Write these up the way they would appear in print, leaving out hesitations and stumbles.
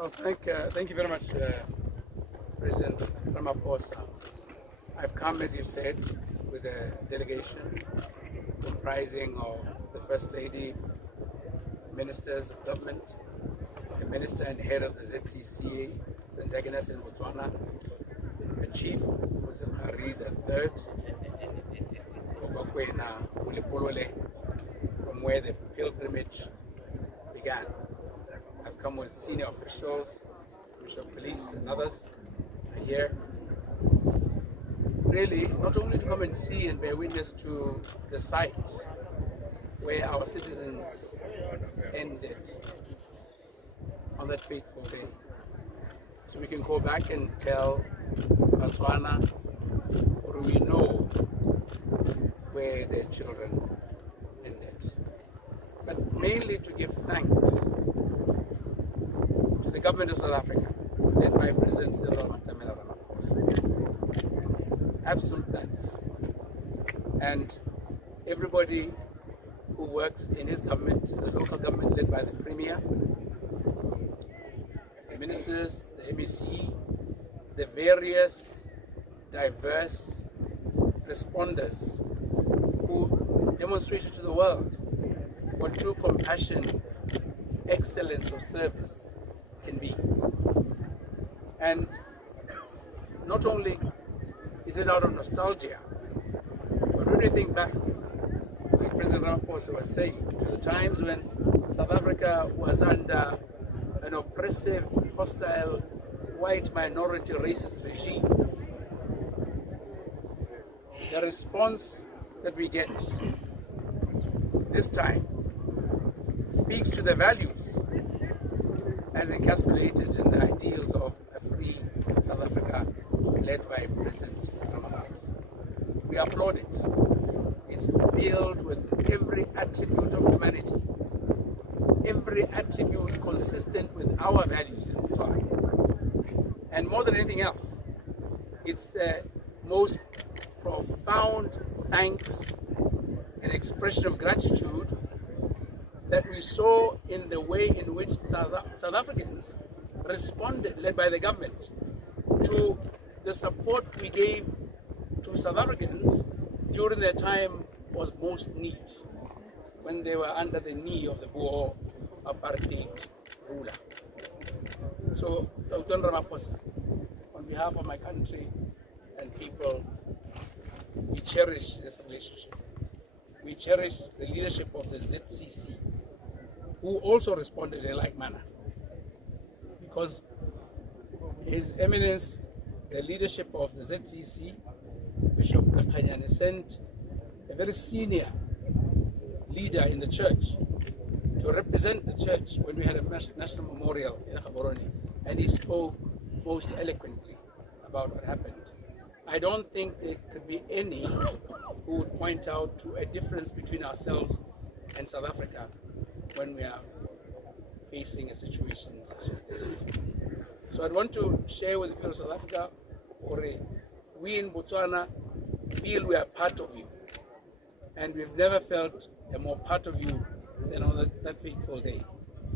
Well, thank you very much, President Ramaphosa. I've come, as you said, with a delegation comprising of the First Lady, ministers of government, the Minister and Head of the ZCCA, Sendagenas in Botswana, the Chief, Khari III, Obakwena Ulipolole, from where the pilgrimage began. I've come with senior officials, Bishop Police and others are here. Really, not only to come and see and bear witness to the site where our citizens ended on that fateful day. So we can go back and tell Botswana, or we know where their children ended. But mainly to give thanks to the government of South Africa, led by President Mamahlakala Bridge. Absolute thanks. And everybody who works in his government, the local government led by the Premier, the ministers, the MEC, the various diverse responders who demonstrated to the world what true compassion, excellence of service can be. And not only is it out of nostalgia, but when we think back, like President Ramaphosa was saying, to the times when South Africa was under an oppressive, hostile, white minority racist regime, the response that we get this time speaks to the values as encapsulated in the ideals of a free South Africa led by President Ramaphosa. We applaud it. It's filled with every attribute of humanity, every attribute consistent with our values in Botswana. And more than anything else, it's the most profound thanks and expression of gratitude that we saw in the way in which South Africans responded, led by the government, to the support we gave to South Africans during their time was most need, when they were under the knee of the Boer apartheid ruler. So, Dr. Ramaphosa, on behalf of my country and people, we cherish this relationship. We cherish the leadership of the ZCC, who also responded in a like manner. Because His Eminence, the leadership of the ZCC, Bishop Kanyane, sent a very senior leader in the church to represent the church when we had a national memorial in Gaborone, and he spoke most eloquently about what happened. I don't think there could be any who would point out to a difference between ourselves and South Africa when we are facing a situation such as this. So I'd want to share with the people of South Africa, or we in Botswana feel we are part of you. And we've never felt a more part of you than on that fateful day,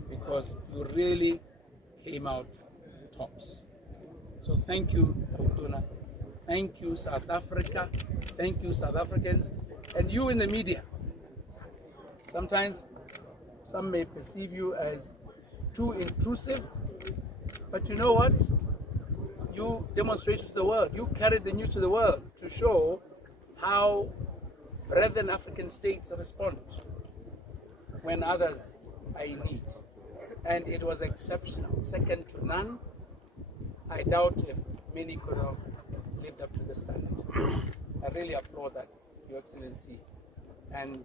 because you really came out tops. So thank you, Botswana. Thank you, South Africa. Thank you, South Africans. And you in the media. Sometimes some may perceive you as too intrusive, but you know what? You demonstrated to the world. You carried the news to the world to show how brethren African states respond when others are in need. And it was exceptional, second to none. I doubt if many could have lived up to the standard. I really applaud that, Your Excellency. And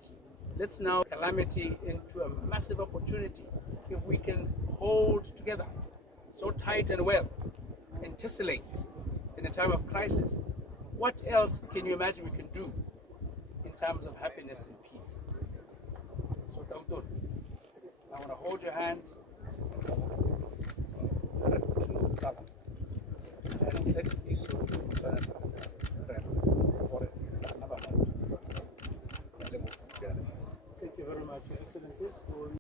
let's now calamity into a massive opportunity. If we can hold together so tight and well and tessellate in a time of crisis, what else can you imagine we can do in terms of happiness and peace? So Dr. I want to hold your hand and let it be so.